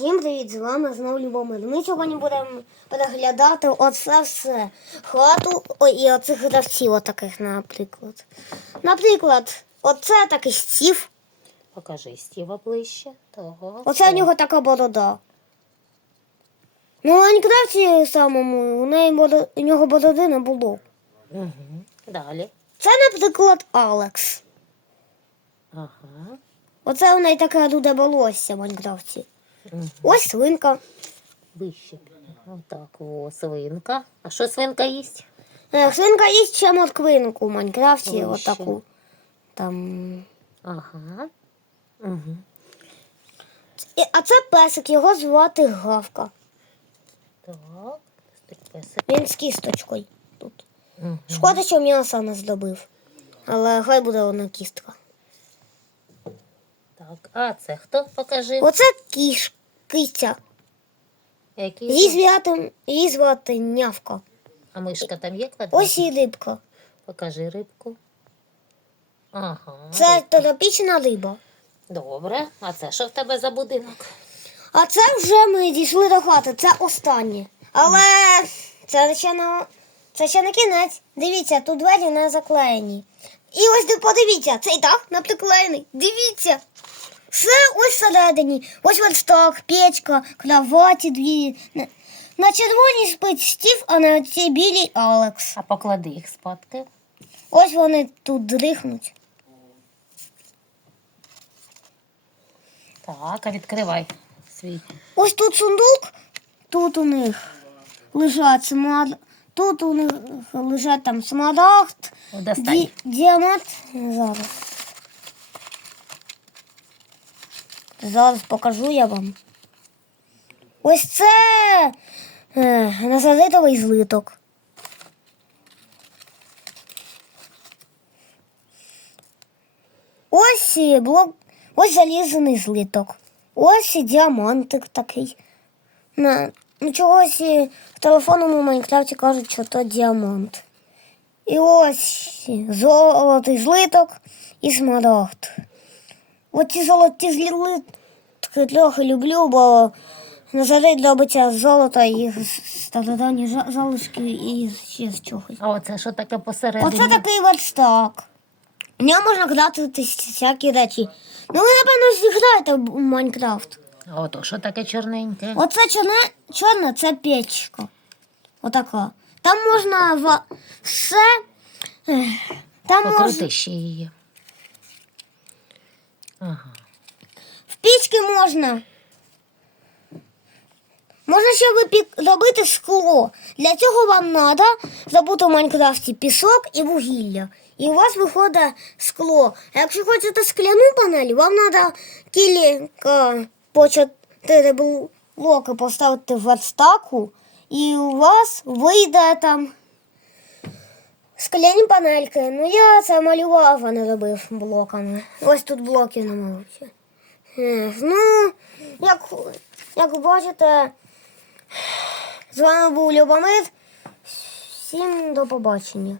Всім привіт, з вами знову Любомир. Ми сьогодні будемо переглядати оце все. Хату і оцих гравців отаких, наприклад. Наприклад, оце такий стів, Покажи Стіва ближче. Того. оце у нього така борода. Ну, в Майнкрафті самому у, неї боро- у нього бороди не було. Угу. Далі. Це, наприклад, Алекс. Ага. Оце у неї таке руде волосся в Майнкрафті. Ось свинка. Вище. Отак, о, свинка. А що свинка їсть? Е, Свинка їсть ще морквинку в Майнкрафті, Вище. отаку. Там. Ага. Угу. І- А це песик, його звати Гавка. Так. Песик. Він з кісточкою тут. Угу. Шкода, що м'яса не здобив. Але хай буде одна кістка. Так, а це хто? Покажи. Оце кіш, киця. Який? Її звати, її звати нявка. А мишка там є квадрат? Ось і рибка. Покажи рибку. Ага. Це тропічна риба. Добре. А це що в тебе за будинок? А це вже ми дійшли до хати. Це останнє. Але це ще не, це ще не кінець. Дивіться, тут двері не заклеєні. І ось подивіться, цей дах не приклеєний. Дивіться. Все ось всередині. Ось верстак, печка, кроваті дві. На- червоній спить Стів, а на цій білій Алекс. А поклади їх спадки. Ось вони тут дрихнуть. Так, а відкривай свій. Ось тут сундук, тут у них лежать смар... Тут у них лежать там смарагд, ді... діамант. Зараз. Зараз покажу я вам. Ось це е, назаритовий злиток. Ось і блок, ось залізаний злиток. Ось і діамантик такий. На, ну чогось в телефонному Майнкрафті кажуть, що то діамант. І ось золотий злиток і смарагд. Оці золоті злитки трохи люблю, бо назарить робиться з золота і стародавні залишки і ще з чогось. А оце що таке посередині? Оце такий верстак. В ньому можна грати всякі речі. Ну ви, напевно, всі граєте в Майнкрафт. А ото що таке чорненьке? Оце чорне, чорне це печка. Отака. Там можна ва- все. Там можна, ще її. Ага. в пічки можна. Можна ще випік, робити скло. Для цього вам треба забути в Майнкрафті пісок і вугілля. І у вас виходить скло. А якщо хочете скляну панель, вам треба кілька по чотири блоки поставити в верстаку, і у вас вийде там скляні панельки. Ну я це малював, а не робив блоками. Ось тут блоки немає. Ну, як, як бачите, з вами був Любомир. Всім до побачення.